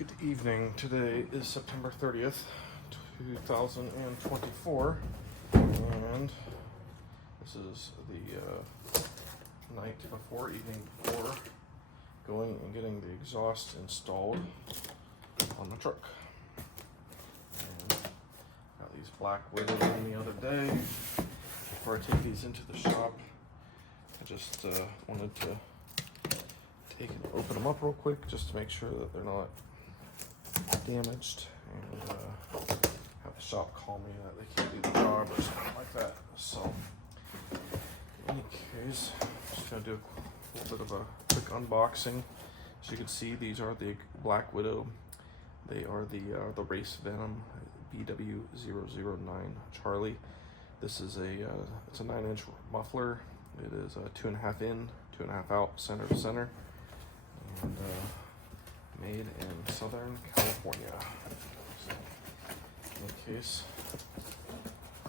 Good evening. Today is September 30th, 2024, and this is the night before, evening before, going and getting the exhaust installed on the truck. And got these Black Widow in the other day. Before I take these into the shop, I just wanted to open them up real quick just to make sure that they're not damaged, and have the shop call me that they can't do the job or something like that. So in any case, I'm just going to do a little bit of a quick unboxing. As you can see, these are the Black Widow. They are the Race Venom BW009 Charlie. This is it's a 9-inch muffler. It is 2.5 in, 2.5 out, center to center, and made in Southern California. So, in any case,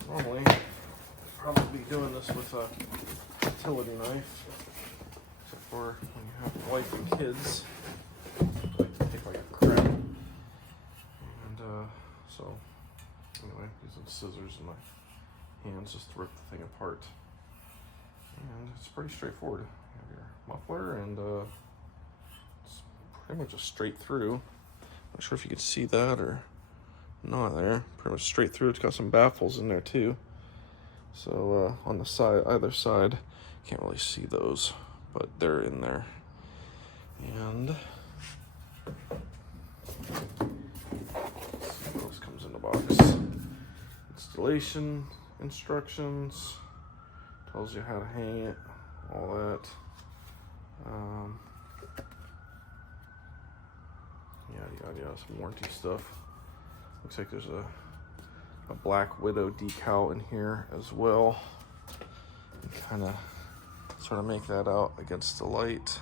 normally I'd probably be doing this with a utility knife, except for when you have a wife and kids, like to take like a crap. And so anyway, using scissors in my hands just to rip the thing apart. And it's pretty straightforward. You have your muffler, and it's pretty much just straight through. Not sure if you can see that or not there. Pretty much straight through. It's got some baffles in there too. So on the side, either side, can't really see those, but they're in there. And let's see what else comes in the box. Installation instructions. Tells you how to hang it, all that. Yeah, some warranty stuff. Looks like there's a Black Widow decal in here as well. Kind of sort of make that out against the light,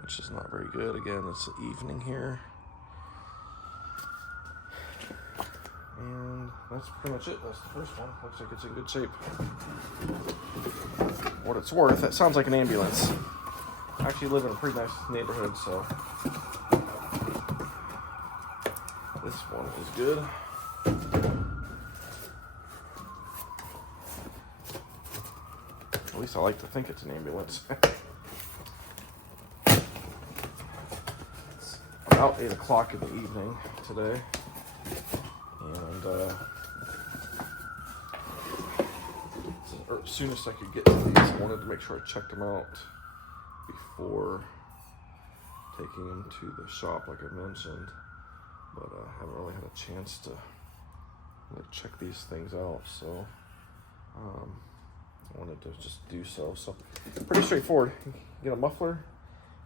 which is not very good. Again, it's the evening here. And that's pretty much it. That's the first one. Looks like it's in good shape. What it's worth, it sounds like an ambulance. I actually live in a pretty nice neighborhood, so this one is good. At least I like to think it's an ambulance. It's about 8 o'clock in the evening today. And as soon as I could get to these, I wanted to make sure I checked them out before taking them to the shop, like I mentioned. But I haven't really had a chance to check these things out, so I wanted to just do so. So pretty straightforward. You get a muffler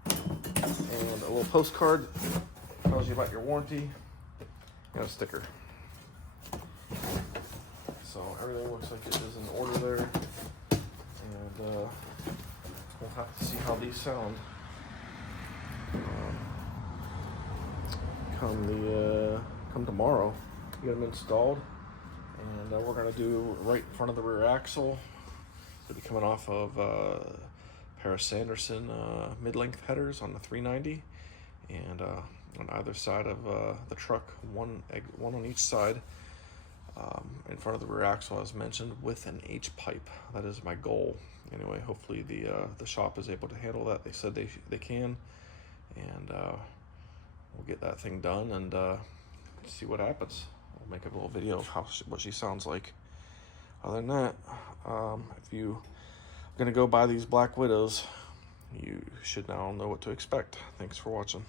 and a little postcard, tells you about your warranty, and a sticker. So everything looks like it is in order there, and we'll have to see how these sound come tomorrow. Get them installed, and we're gonna do right in front of the rear axle. They'll be coming off of pair of Sanderson mid-length headers on the 390, and on either side of the truck, one on each side. In front of the rear axle, as mentioned, with an H pipe. That is my goal. Anyway, hopefully the shop is able to handle that. They said they can, and we'll get that thing done and see what happens. I'll make a little video of what she sounds like. Other than that, if you're gonna go buy these Black Widows, you should now know what to expect. Thanks for watching.